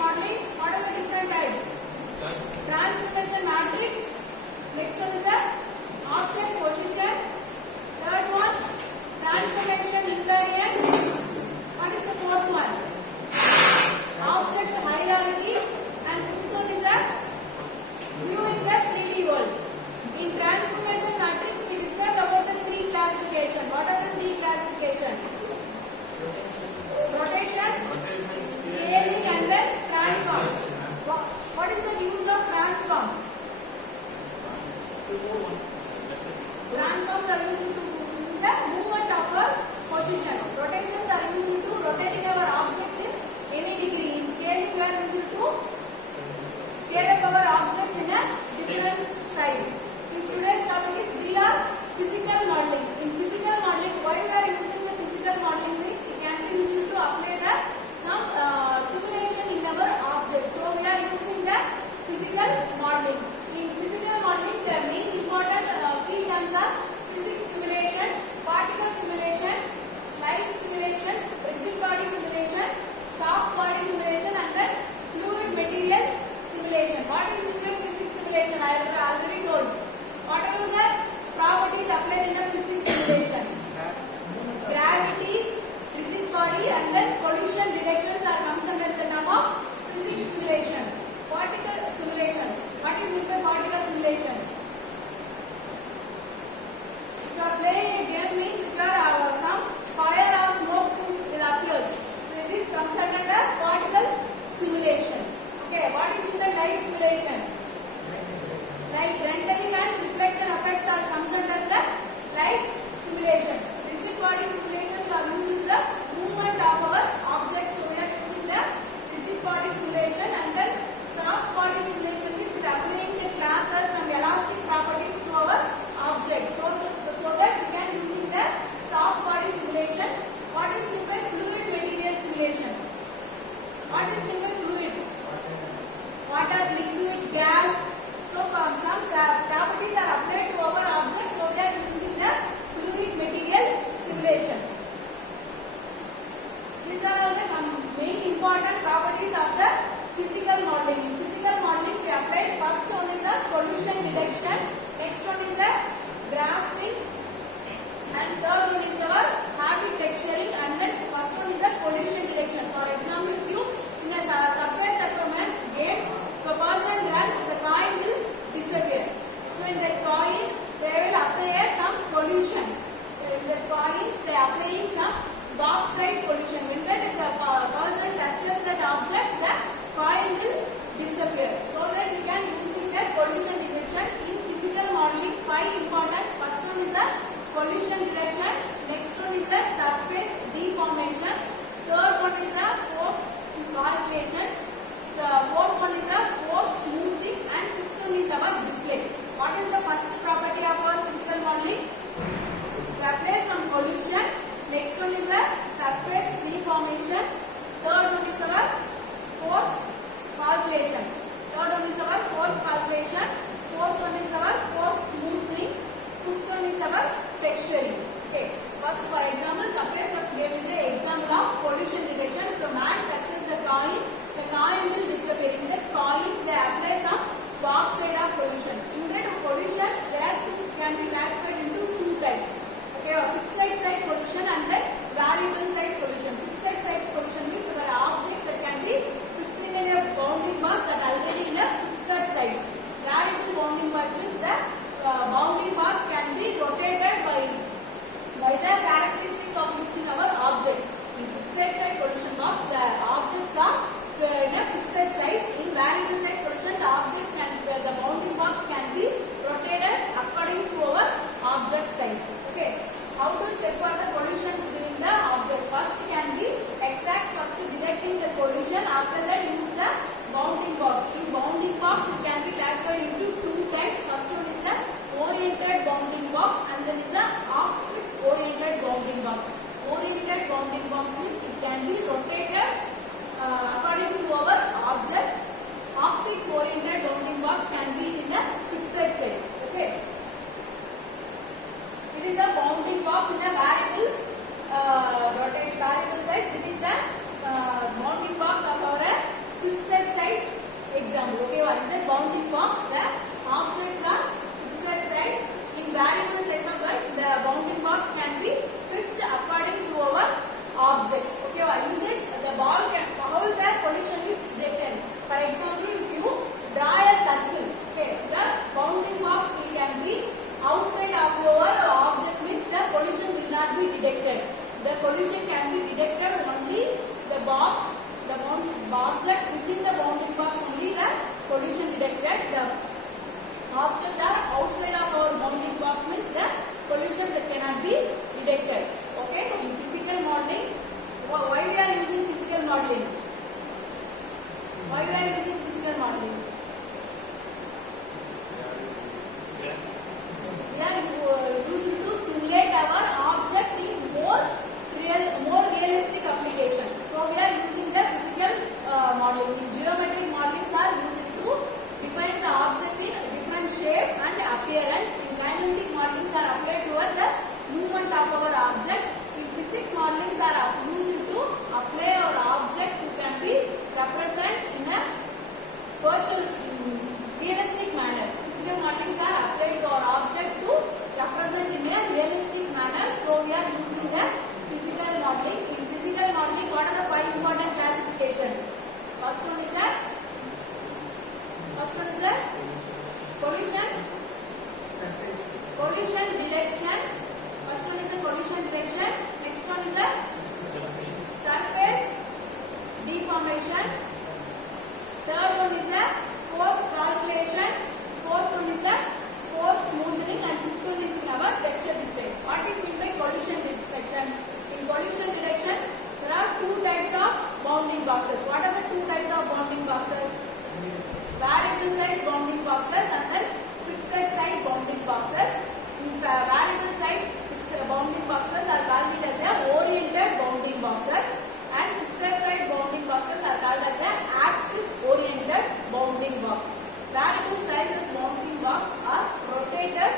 modeling. What are the different types? Transformation matrix. Next one is the object position. Third one, transformation invariant. What is the fourth one? Object hierarchy. And fifth one is the view in the 3D world. In transformation matrix, we discuss about the three classification. What are the three classification? Rotation, scaling, and then transform. What is the use of transform? Transforms are used to the movement of a position. Rotations are used to rotating our objects in any degree. In scaling, we are used to scale up our objects in a different size. In today's topic is we are physical modeling. In physical modeling, why we are using the physical modeling means it can be used to apply the some simulation in our object. So we are using the physical modeling. In physical modeling, the main important key terms are physics simulation, particle simulation, light simulation, rigid body simulation, soft body simulation, and then fluid material simulation. What is physics simulation? I have already told. What are the properties applied in a physics simulation? Gravity, rigid body, and then collision detections are comes under the term of physics simulation. Particle simulation. What is meant by particle simulation? If you are playing a game, means if there are some fire or smoke will appear. This comes under the particle simulation. Okay, what is meant by light simulation? Light rendering and reflection effects are comes under the light simulation. Rigid body simulations are using the movement of our objects. So we are using the rigid body simulation, and then soft body simulation means applying the clampers and elastic properties to our object. So that we can using the soft body simulation. What is meant by fluid material simulation? What is meant by fluid? Water, liquid, gas. So some properties are applied to our object. So we are using the fluid material simulation. These are all the main important properties of the physical modeling. In physical modeling, we applied first one is a collision detection, next one is a grasping, and third one is our habit texturing, and then first one is a collision detection. For example, if you in a subway surfing game, if a person runs, the coin will disappear. So in that coin, they will apply some collision. In the coins, they are applying some bauxite collision. When that the person touches that object, the coin will disappear. So that we can using the collision detection in physical modeling. 5 importance. First one is a collision detection. Next one is a surface deformation. Third one is a force calculation. Fourth one is a force smoothing, and fifth one is our display. What is the first property of our physical modeling? We apply some collision. Next one is a surface detected. The collision can be detected only the box, the object within the bounding box only the collision detected. The object are outside of our bounding box means the collision that cannot be detected. Okay, in physical modeling, why we are using physical modeling? Why we are using physical modeling? We are using to simulate our object in more realistic application. So we are using the physical modeling. In geometric modelings are used to define the object in different shape and appearance. In kinetic modelings are applied toward the movement of our object. In physics modelings are used to apply our object to can be represent in a virtual realistic manner. Physical modelings are applied to our object to represent in a realistic manner. So we are using the physical modeling. In physical modeling, what are the 5 important classification? First one is that collision direction. First one is the collision direction. Next one is the surface deformation. Third one is the force calculation. Fourth one is the force smoothing, and fifth one is in our texture display. What is meant by collision direction? In collision direction, there are 2 types of bounding boxes. What are the 2 types of bounding boxes? Variable size bounding boxes and then fixed size bounding boxes. In variable size bounding boxes are called as a oriented bounding boxes, and fixed size bounding boxes are called as a axis oriented bounding box. Variable sizes bounding box are rotated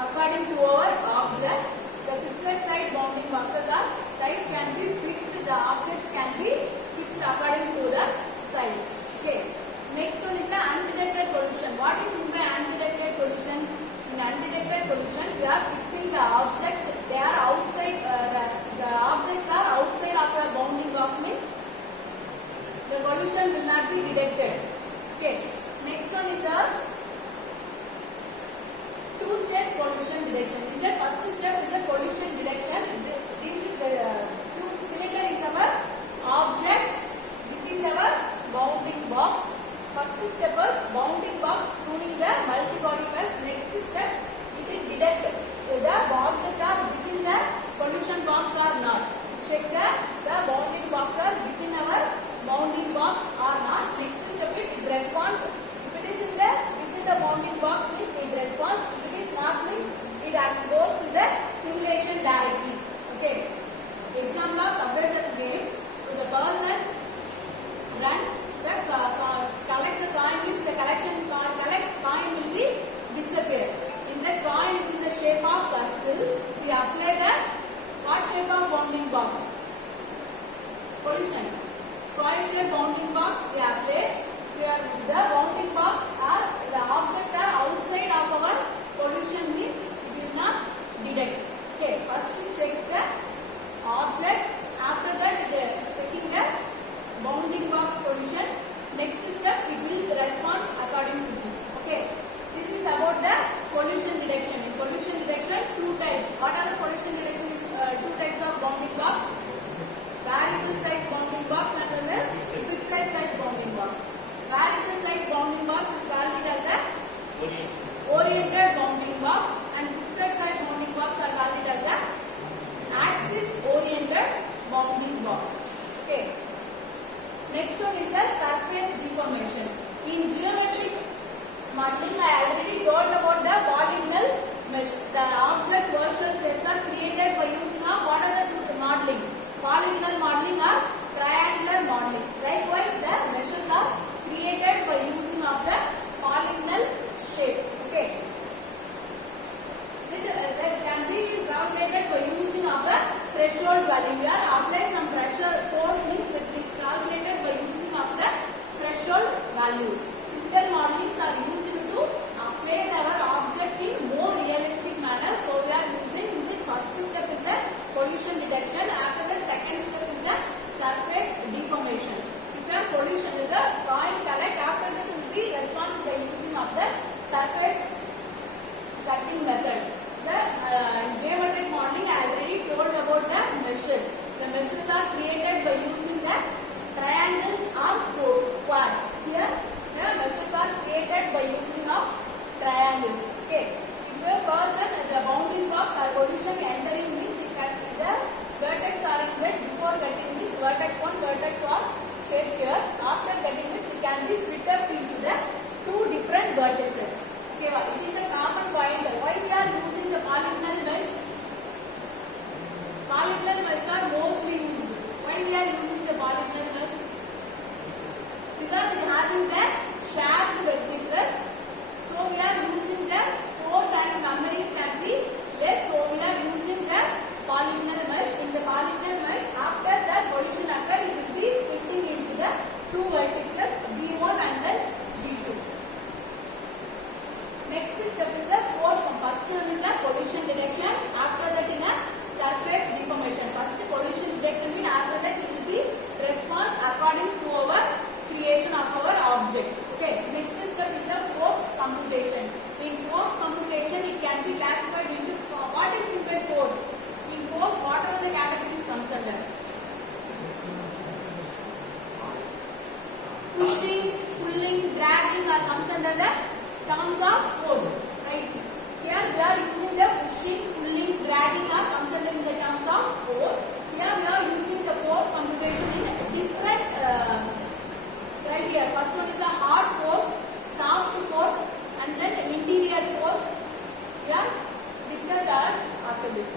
according to our object. The fixed side bounding boxes are size can be fixed. The objects can be fixed according to the size. Okay. Next one is the undetected collision. What is meant by undetected collision? In undetected collision, we are fixing the object. They are outside. The objects are outside of the bounding box. Means the collision will not be detected. Okay. Next one is a 2-stage collision detection. In the first step is a collision detection. This is the cylinder is our object. This is our bounding box. First step is bounding box tuning the multi-body first. Next step, we will detect whether the object are within the collision box or not. Check the bounding box are within our bounding box or not. Next step is it response. If it is within the bounding box means it responds. If it is not means it goes to the simulation directly. Okay. Example of subversive game. So the person run the collect the coin means the collection coin will be disappear. In that coin is in the shape of circle. We apply the what shape of bounding box? Collision. Square shape bounding box we apply. The bounding box are the object are outside of our collision means it will not detect. Okay, first we check the object. After that checking the bounding box collision. Next step it will respond according to this. Okay, this is about the collision detection. In collision detection, 2 types. What are the collision detection? 2 types of bounding box. Variable size bounding box and then fixed size bounding box. Variable size bounding box is Polygonal mesh are mostly used. Why we are using the polygonal mesh? Because it having the shared vertices. So we are using the store and memories can be less. So we are using the polygonal mesh. In the polygonal mesh, after that collision occur, it will be splitting into the two vertices V1 and then V2. Next step is a force. First one is a collision detection. After that in a surface deformation. First collision detection means after that it will be response according to our creation of our object. Okay. Next step is a force computation. In force computation, it can be classified into what is meant by force. In force, what are the categories comes under? Pushing, pulling, dragging are comes under the terms of force. Right? Here we are using the pushing, pulling, dragging are comes under the terms of force. Here we are using the force computation in different criteria. First one is a hard force, soft force, and then interior force. We are discussed after this.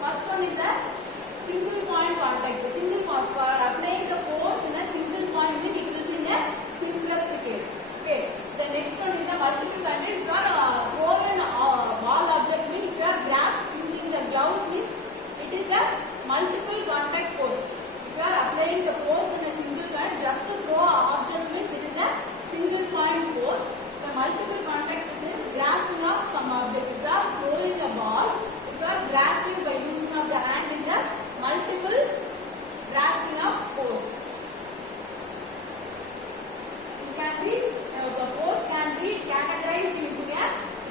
First one is a single point contact. The single point for applying the force in a single point, it will be in a simplest case. Okay. The next one is a multiple contact. If you are throwing a ball object, means if you are grasped using the gloves, means it is a multiple contact force. If you are applying the force in a single point, just to throw an object, means it is a single point force. The multiple contact is grasping of some object. If you are throwing a ball, if you are grasping by using of the hand, is a multiple grasping of force. It can be the force can be categorized into a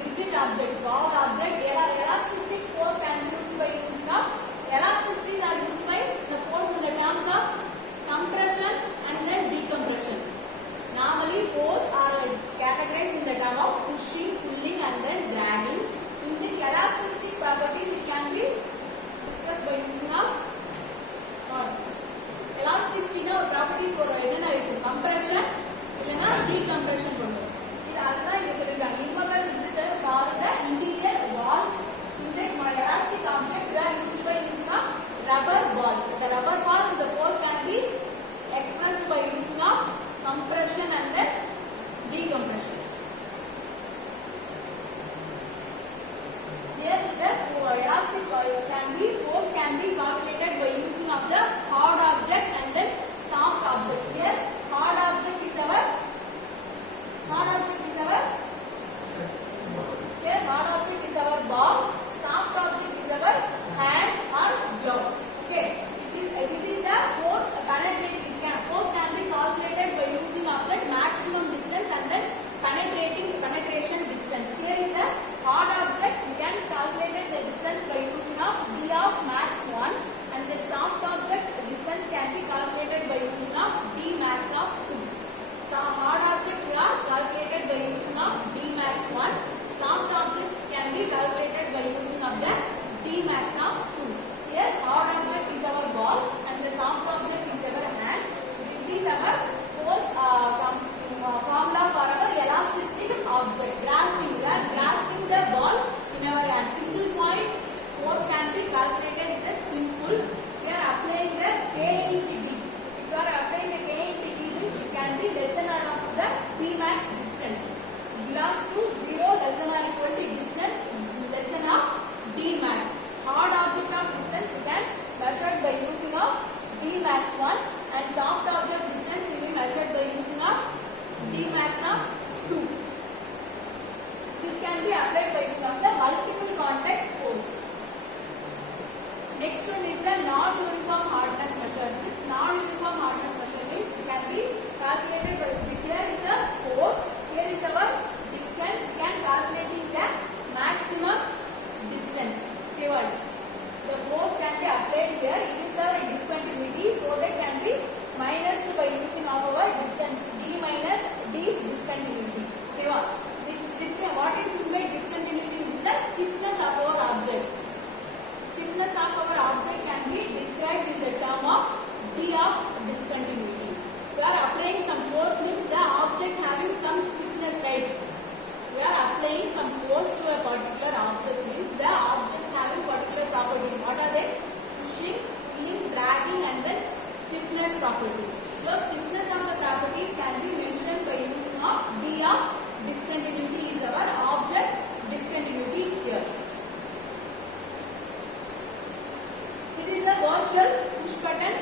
rigid object, ball object. Elastic force can be used by using of elasticity are used by the force in the terms of compression and then decompression. Normally force are categorized in the term of pushing, pulling and then dragging. In the elasticity properties, it can be discussed by using of elasticity properties for compression இல்லனா decompression பண்ணுவோம். இது அதுதான் இங்க சொல்லிருக்காங்க. Imperfect visitor for the interior walls in the elastic object we are used by using of rubber balls. The rubber balls, the force can be expressed by using of compression and then decompression. Here the elastic force can be calculated by using of the hard object and then soft object. Here hard object is our ball, soft object is our hand or glove. Okay, this is the force penetrating. Force can be calculated by using of the maximum distance and then penetration distance. Here is the hard object. We can calculate the distance by using of d of max 1, and the soft object distance can be calculated by using of d max of 2. So hard object we are calculated by using of d max 1. Soft objects can be calculated by using of the d max of 2. Here hard object is our ball and the soft object is our hand. It is our force formula for our elastic object. Grasping, we are grasping the ball in our hand. Single point force can be calculated is a simple. We are applying the K into D. If you are applying the K into D, means it can be less than or of the D max distance. It belongs to 0 less than or equal to distance less than of D max. Hard object of distance we can measure by using of D max 1, and soft object distance will be measured by using of D max of 2. This can be applied by using of the multiple contact force. Next one is a non-uniform hardness measure. This non-uniform hardness measure means it can be calculated by here is a force, here is our distance. We can calculate the maximum distance. Okay, the force can be applied here. It is our discontinuity, so that can be minus by using of our distance. D minus D is discontinuity. Okay, what is meant by discontinuity? It is the stiffness of our object. Stiffness of our object can be described in the term of D of discontinuity. We are applying some force means the object having some stiffness, right? We are applying some force to a particular object means the object having particular properties. What are they? virtual push button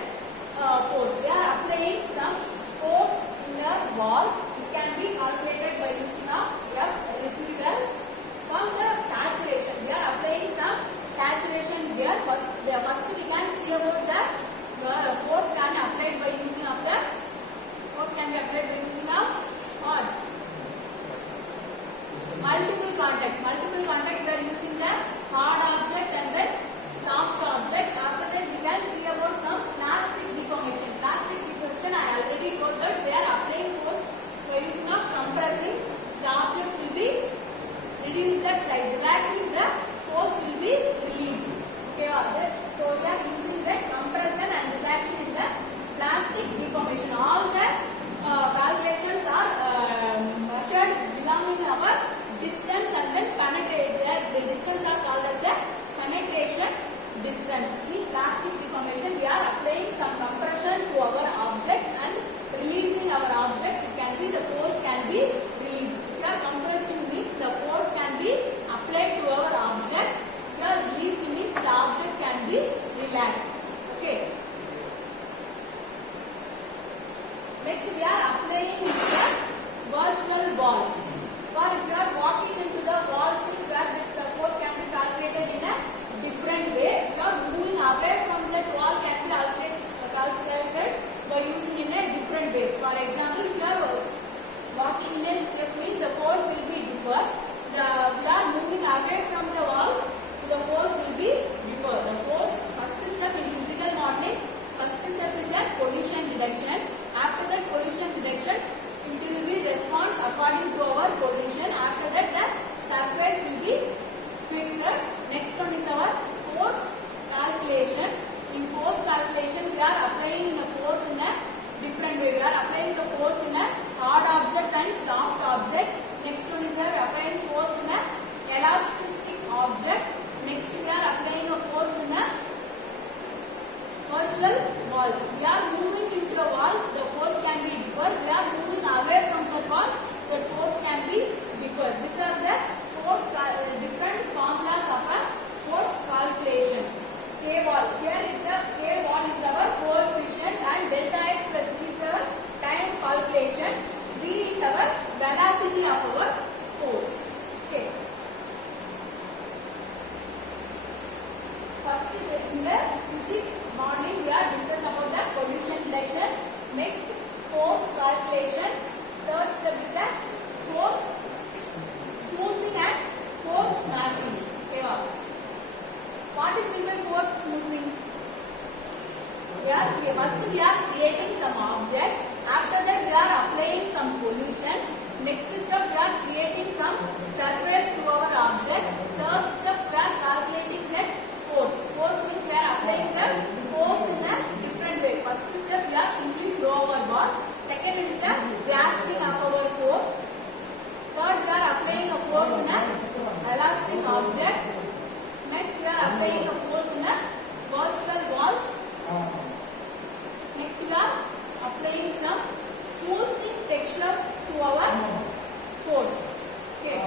force. We are applying some force in the wall. It can be calculated by using of F residual from the saturation. We are applying some saturation here. First we can see about the force can be applied by using of the force can be applied by using of what? Multiple contacts. Multiple contact we are using the hard object and then soft object. After that we can see about some plastic deformation. Plastic deformation I already told that we are applying force by using of compressing. The object will be reduce that size. Relaxing the force will be released. Okay, so we are using the compression and relaxing in the plastic deformation. All the calculations are measured belonging our distance and then penetrate. The distance are called as the penetration distance. In plastic deformation, we are applying some compression to our object and releasing our object. It can be the force can be released. If we are compressing means the force can be applied to our object. If we are releasing means the object can be relaxed. Okay. Next, we are applying the virtual balls. Or if you are walking into the walls, where the force can be calculated in a different way. If you are moving away from that wall, can be calculated by using in a different way. For example, if you are walking in a step, means the force will be differ. We are moving away from the wall, the force will be differ. The force, first step in physical modeling, first step is a collision detection. After that collision detection, it will be response according to our collision. After that, the surface will be fixed. Next one is our force calculation. In force calculation, we are applying the force in a different way. We are applying the force in a hard object and soft object. Next one is we are applying force in a elastic object. Next we are applying a force in a virtual walls. We are moving into a wall, the force can be differ. We are moving away from the wall, the force can be differ. These are the different formulas of a force calculation. K wall. Here is a K wall is our coefficient and delta x plus V is our time calculation. V is our velocity of our force. Okay. First in the physics modeling we are discussing about the collision detection. Next force calculation. Third step is a force smoothing and force mapping. Okay, what is meant by force smoothing? First we are creating some object. After that we are applying some collision. Next step we are creating some surface to our object. Third step we are calculating that force. Force means we are applying the force in a different way. First step we are simply throw our ball. Second is a grasping of our core. Third we are applying a force in a elastic object. Next we are applying a force in a virtual walls. Next we are applying some smoothing texture to our force. Okay.